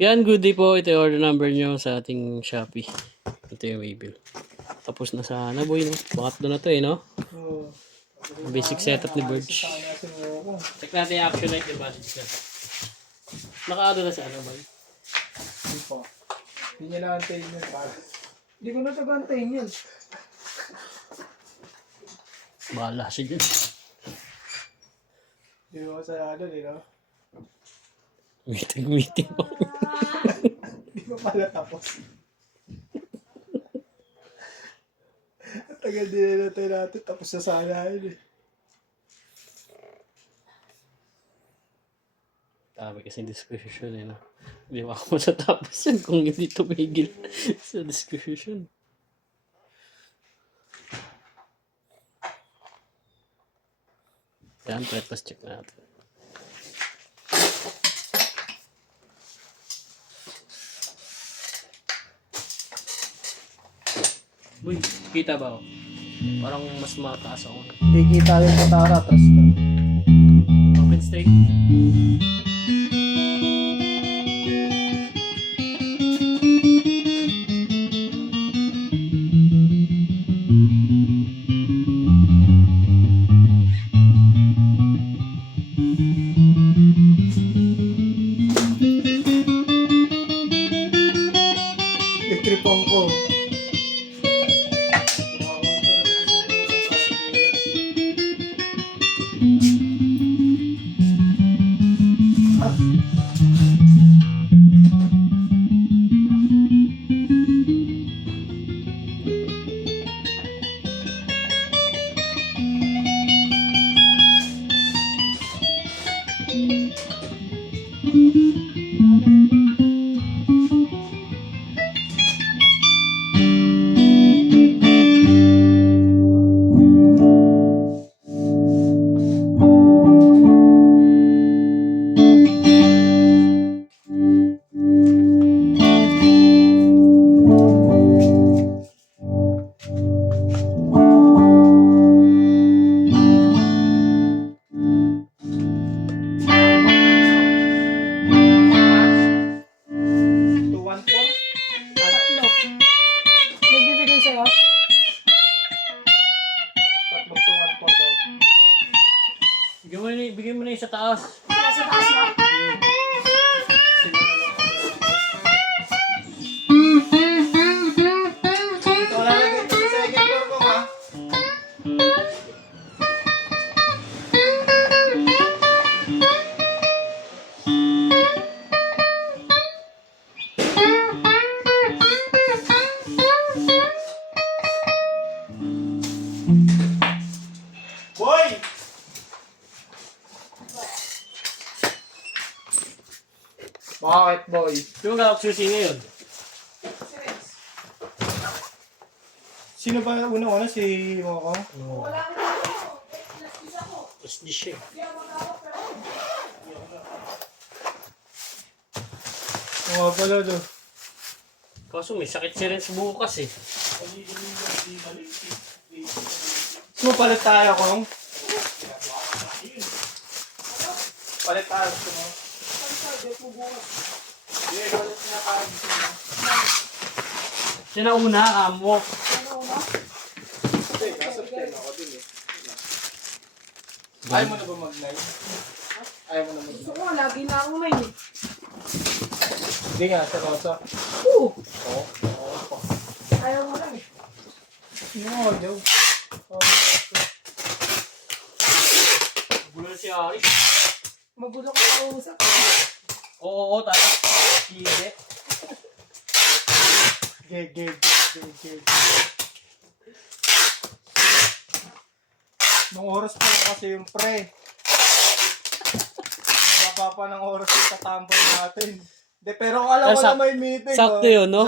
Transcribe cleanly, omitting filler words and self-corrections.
Yan, good day po. Ito yung order number nyo sa ating Shopee. Ito yung waybill. Tapos na sana, boy, no? Pangatlo na to, no? Oo. Basic setup ni Birch. Check natin yung action light, yung basic ka. Nakaado na sa ano, boy? Hindi po. Hindi niya naantayin yun. Hindi ko na tagantayin yun. Bahala siya dyan. Hindi ko sa ano, no? Meeting po. Hindi ko pala tapos. At tagal din na tayo natin. Tapos na sana yun eh. Dami kasi discussion eh, no? Hindi mo ako matatapos yan kung hindi tumigil sa discussion. Yan, pretpas check natin. Uy, kita ba ako? Parang mas mataas ako. Hindi kita yung patara. Trust ka. Open stake. Itripong ko. Nagbibigay sa'yo? Tatlong 214 daw. Bigyan mo na yung sa taas. Nasa taas na. Ito wala lang ito sa second floor ko ha. Boy! Bakit, boy? Yung galak susi ngayon. Sino ba una-una? Si Moko? Wala ko na ako. Naskis ako. Tapos di siya. Hindi ako magawak pero. Oo pala do. Kaso may sakit siya rin sa bukas eh. So, palit tayo kung? Palit tayo gusto mo? Hindi, palit na tayo gusto mo. Siya na una, amo. Ano ba? Hindi, nasa 10 ako din eh. Ayaw mo na ba mag-live? Ayaw mo na Gusto mag-live? ko, lagi na ako may. Hindi nga, sa Rosa. Oo. Oo, oo. Ayaw mo lang eh. No, joke. Bulol si Ari. Magulo ko na usap. Oo, tata. Sige. Gig. Nung oras pa lang kasi yung pre. Mababa ng oras yung tatambay natin. De, pero alam ko Sak- na may meeting. Sakto oh. yun, no?